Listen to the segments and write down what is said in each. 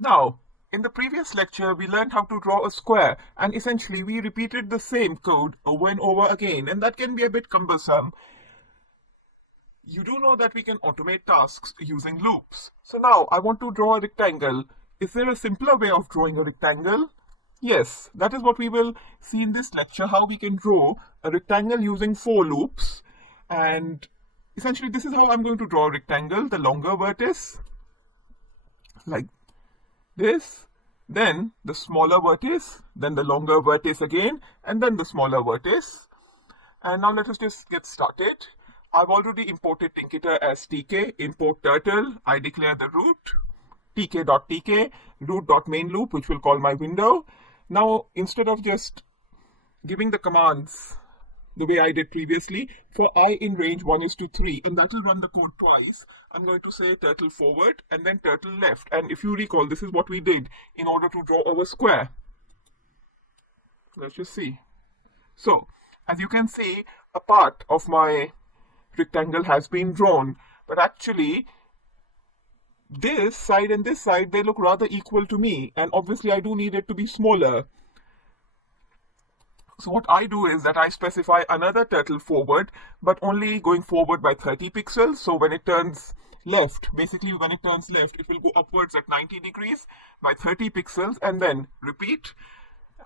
Now, in the previous lecture, we learned how to draw a square, and essentially we repeated the same code over and over again, and that can be a bit cumbersome. You do know that we can automate tasks using loops. So now I want to draw a rectangle. Is there a simpler way of drawing a rectangle? Yes, that is what we will see in this lecture, how we can draw a rectangle using for loops. And essentially this is how I'm going to draw a rectangle, the longer vertex, like this, then the smaller vertex, then the longer vertex again, and then the smaller vertex. And now let us just get started. I've already imported Tinketer as tk, import turtle, I declare the root, tk.tk, root.mainLoop, which will call my window. Now, instead of just giving the commands the way I did previously, for I in range 1:3, and that will run the code twice, I'm going to say turtle forward and then turtle left. And if you recall, this is what we did in order to draw our square. Let's just see. So, as you can see, a part of my rectangle has been drawn, but actually this side and this side, they look rather equal to me, and obviously I do need it to be smaller. So what I do is that I specify another turtle forward, but only going forward by 30 pixels. So when it turns left, basically when it turns left, it will go upwards at 90 degrees by 30 pixels and then repeat.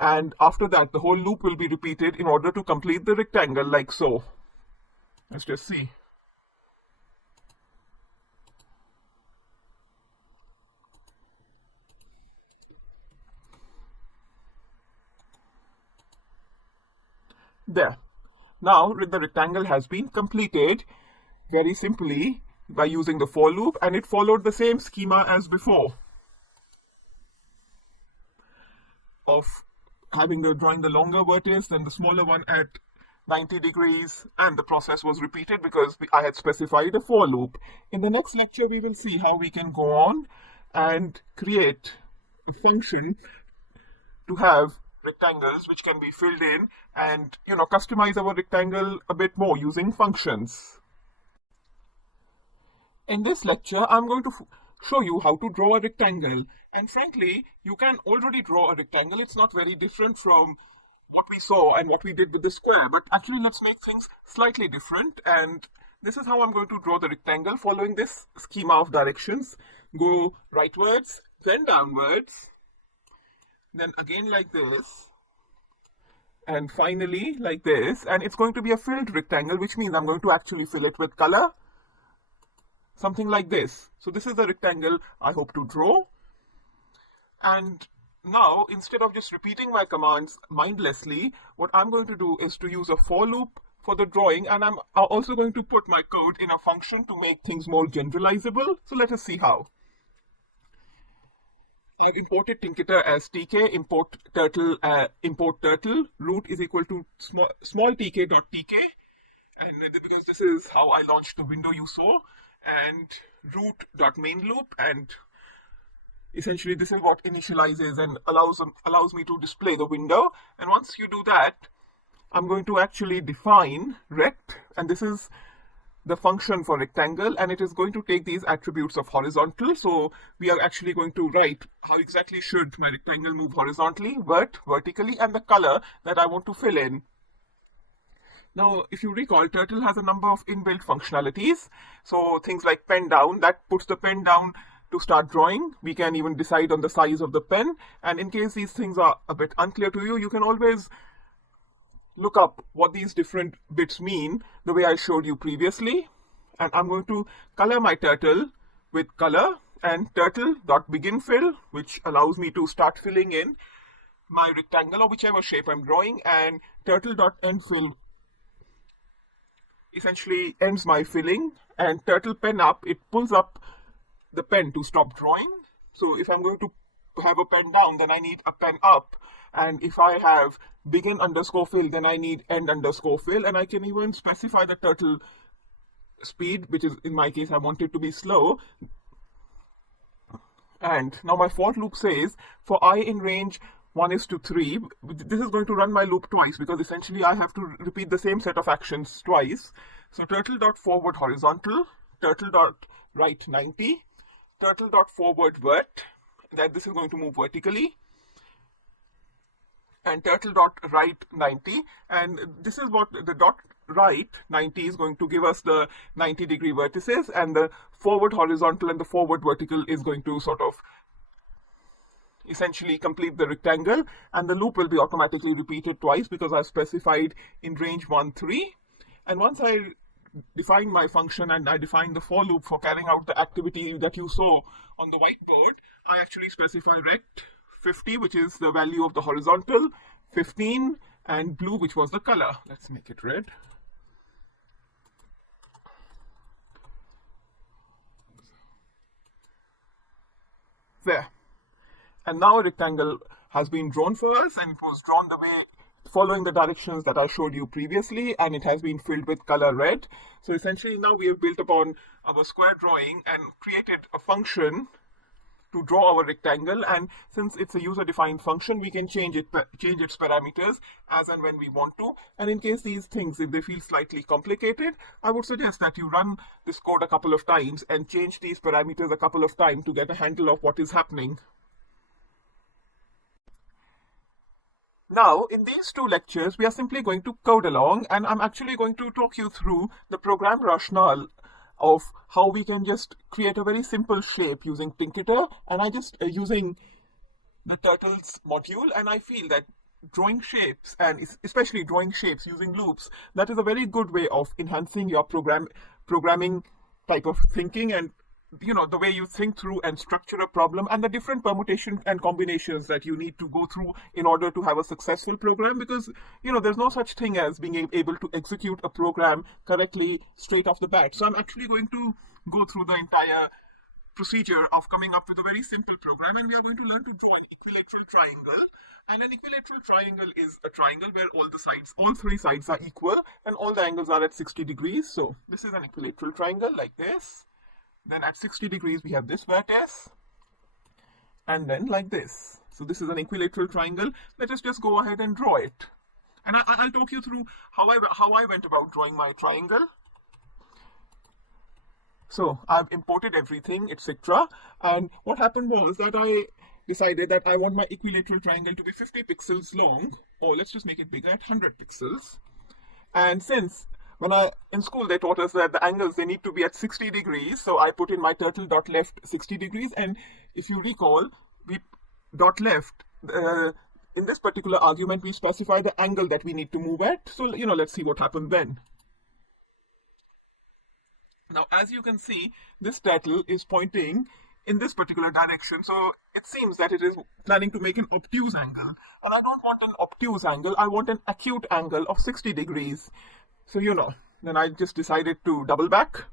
And after that, the whole loop will be repeated in order to complete the rectangle like so. Let's just see. There. Now the rectangle has been completed very simply by using the for loop, and it followed the same schema as before of having drawing the longer vertex and the smaller one at 90 degrees, and the process was repeated because I had specified a for loop. In the next lecture, we will see how we can go on and create a function to have rectangles which can be filled in and customize our rectangle a bit more using functions. In this lecture, I'm going to show you how to draw a rectangle, and frankly, you can already draw a rectangle. It's not very different from what we saw and what we did with the square, but actually let's make things slightly different. And this is how I'm going to draw the rectangle following this schema of directions. Go rightwards, then downwards, then again like this, and finally like this. And it's going to be a filled rectangle, which means I'm going to actually fill it with color, something like this. So this is the rectangle I hope to draw. And now, instead of just repeating my commands mindlessly, what I'm going to do is to use a for loop for the drawing, and I'm also going to put my code in a function to make things more generalizable. So let us see how. I've imported Tinketer as tk, import turtle, root is equal to small tk.tk, and because this is how I launched the window you saw, and root.mainLoop, and essentially this is what initializes and allows me to display the window. And once you do that, I'm going to actually define rect, and this is the function for rectangle, and it is going to take these attributes of horizontal. So we are actually going to write how exactly should my rectangle move horizontally, vertically, and the color that I want to fill in. Now, if you recall, Turtle has a number of inbuilt functionalities. So things like pen down, that puts the pen down to start drawing. We can even decide on the size of the pen. And in case these things are a bit unclear to you, you can always look up what these different bits mean the way I showed you previously. And I'm going to color my turtle with color and turtle.beginFill, which allows me to start filling in my rectangle or whichever shape I'm drawing, and turtle.endFill essentially ends my filling, and turtle pen up, it pulls up the pen to stop drawing. So if I'm going to have a pen down, then I need a pen up, and if I have begin underscore fill, then I need end underscore fill, and I can even specify the turtle speed, which is in my case I want it to be slow. And now my for loop says for I in range 1:3, this is going to run my loop twice because essentially I have to repeat the same set of actions twice. So turtle.forward horizontal, turtle.right 90, turtle.forward vert, that this is going to move vertically, and turtle dot right 90, and this is what the dot right 90 is going to give us the 90-degree vertices, and the forward horizontal and the forward vertical is going to sort of essentially complete the rectangle, and the loop will be automatically repeated twice because I've specified in range 1, 3. And once I define my function and I define the for loop for carrying out the activity that you saw on the whiteboard, I actually specify rect 50, which is the value of the horizontal, 15, and blue, which was the color. Let's make it red. There. And now a rectangle has been drawn for us, and it was drawn the way following the directions that I showed you previously, and it has been filled with color red. So essentially now we have built upon our square drawing and created a function to draw our rectangle, and since it's a user-defined function, we can change its parameters as and when we want to. And in case these things, if they feel slightly complicated, I would suggest that you run this code a couple of times and change these parameters a couple of times to get a handle of what is happening. Now, in these two lectures, we are simply going to code along, and I'm actually going to talk you through the program rationale of how we can just create a very simple shape using Tinkerter, and I just using the Turtles module, and I feel that drawing shapes, and especially drawing shapes using loops, that is a very good way of enhancing your programming type of thinking, and the way you think through and structure a problem, and the different permutations and combinations that you need to go through in order to have a successful program, because there's no such thing as being able to execute a program correctly straight off the bat. So I'm actually going to go through the entire procedure of coming up with a very simple program, and we are going to learn to draw an equilateral triangle. And an equilateral triangle is a triangle where all three sides are equal and all the angles are at 60 degrees. So this is an equilateral triangle like this. Then at 60 degrees, we have this vertex, and then like this. So this is an equilateral triangle. Let us just go ahead and draw it. And I'll talk you through how I went about drawing my triangle. So I've imported everything, etc. And what happened was that I decided that I want my equilateral triangle to be 50 pixels long, or let's just make it bigger at 100 pixels. And since in school they taught us that the angles, they need to be at 60 degrees, so I put in my turtle.left 60 degrees, and if you recall, we .left in this particular argument we specify the angle that we need to move at. So let's see what happened then. Now as you can see, this turtle is pointing in this particular direction, so it seems that it is planning to make an obtuse angle, and I don't want an obtuse angle, I want an acute angle of 60 degrees. So then I just decided to double back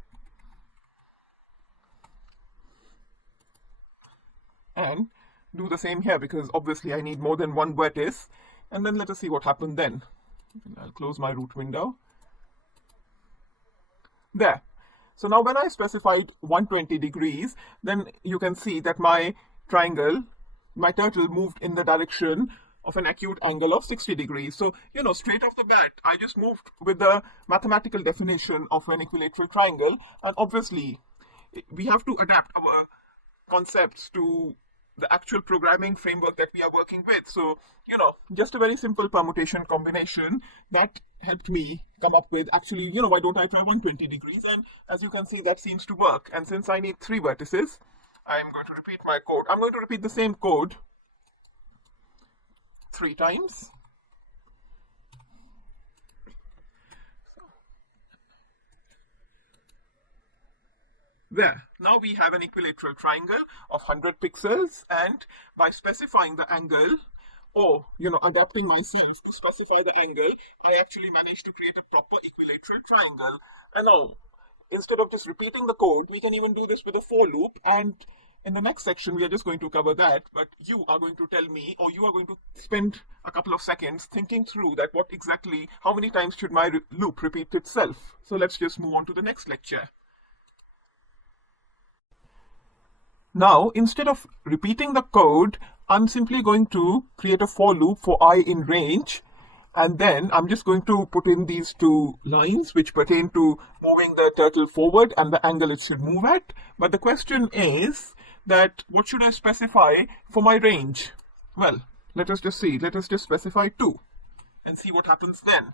and do the same here, because obviously I need more than one vertex. And then let us see what happened then. I'll close my root window. There. So now when I specified 120 degrees, then you can see that my turtle moved in the direction of an acute angle of 60 degrees. So, straight off the bat, I just moved with the mathematical definition of an equilateral triangle. And obviously, we have to adapt our concepts to the actual programming framework that we are working with. So, just a very simple permutation combination that helped me come up with, actually, why don't I try 120 degrees? And as you can see, that seems to work. And since I need 3 vertices, I'm going to repeat my code. I'm going to repeat the same code 3 times. There. Now we have an equilateral triangle of 100 pixels, and by specifying the angle, or adapting myself to specify the angle, I actually managed to create a proper equilateral triangle. And now, instead of just repeating the code, we can even do this with a for loop, and in the next section, we are just going to cover that, but you are going to tell me, or you are going to spend a couple of seconds thinking through that how many times should my loop repeat itself. So let's just move on to the next lecture. Now, instead of repeating the code, I'm simply going to create a for loop for I in range, and then I'm just going to put in these 2 lines which pertain to moving the turtle forward and the angle it should move at. But the question is that what should I specify for my range? Well, let us just see. Let us just specify 2 and see what happens then.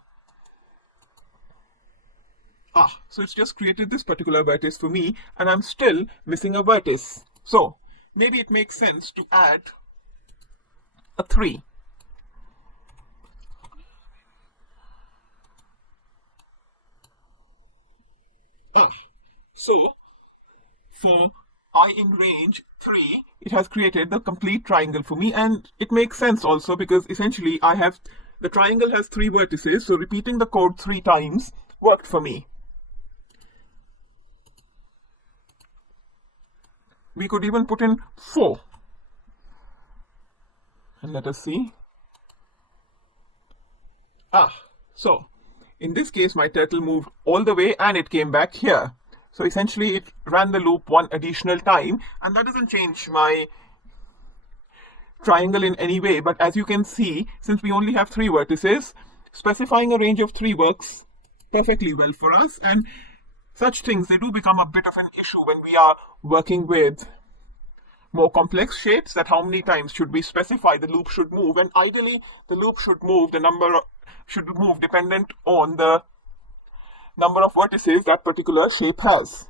So it's just created this particular vertex for me, and I'm still missing a vertex. So maybe it makes sense to add a 3. So for I in range 3, it has created the complete triangle for me, and it makes sense also because essentially the triangle has 3 vertices, so repeating the code 3 times worked for me. We could even put in 4. And let us see. So in this case, my turtle moved all the way and it came back here. So essentially, it ran the loop 1 additional time, and that doesn't change my triangle in any way. But as you can see, since we only have 3 vertices, specifying a range of 3 works perfectly well for us. And such things, they do become a bit of an issue when we are working with more complex shapes, that how many times should we specify the loop should move, and ideally the loop should move, should move dependent on the number of vertices that particular shape has.